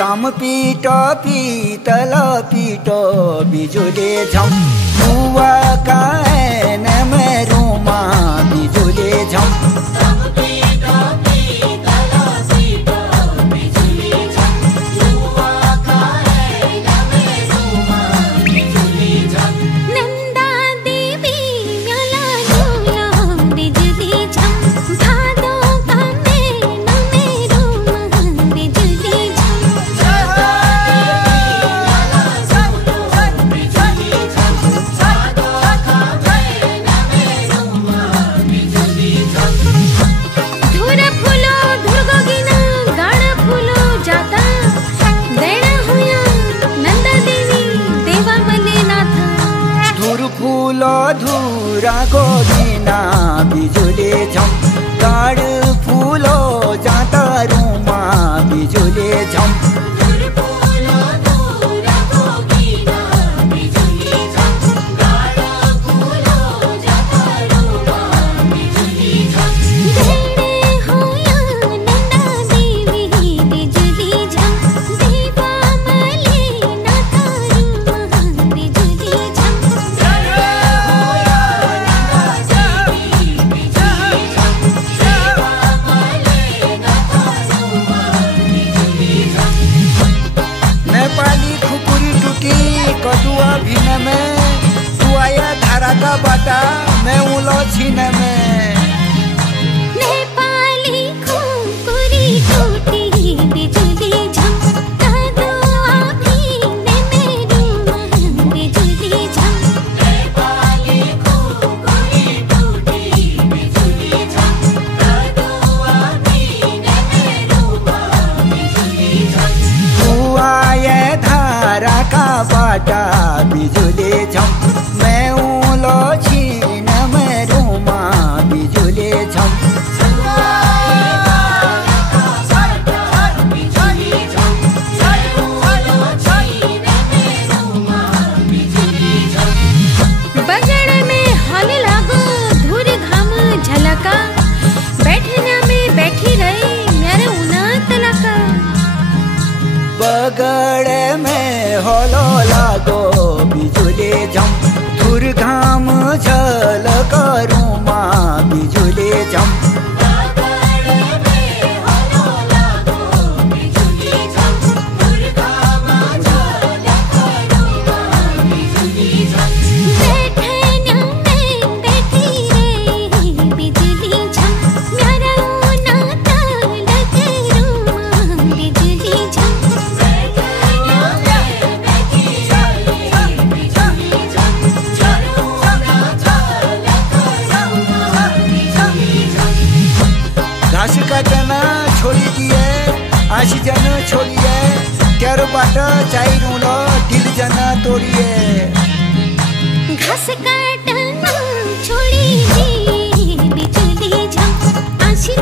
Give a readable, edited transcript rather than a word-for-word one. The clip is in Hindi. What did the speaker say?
ताम पीट पीतल पीट बिजुले झम बुआ कान में रूमा बिजुले झम धूरा गोविना बिजुले झम गाड़ फूलो जाता रूमा बिजुले झम कदुआ भिन में तू आया धारा का बाटा मैं उलो छीन में नेपाली खुकुरी टूटी बिजुली झम कदुआ भिन में रूमा बिजुली झम नेपाली खुकुरी टूटी बिजुली झम कदुआ भिन में रूमा बिजुली झम तू आया धारा का बाटा बिजुले झम मैं उलो छीन में रूमा बिजुले झम बजड़ में हल लागो धूर घाम झलका बैठना में बैठी रही मेरे उना तलका बगड़ में हलो लागो बिजुले झम धूर घाम झलक रूमा बिजुले झम घास काटना छोड़ी दिए आशी जन छोड़िए तेरो बाट चाहिए लो दिल जना तोड़िए घास काटना छोड़ी दिए बिजुली झम आशी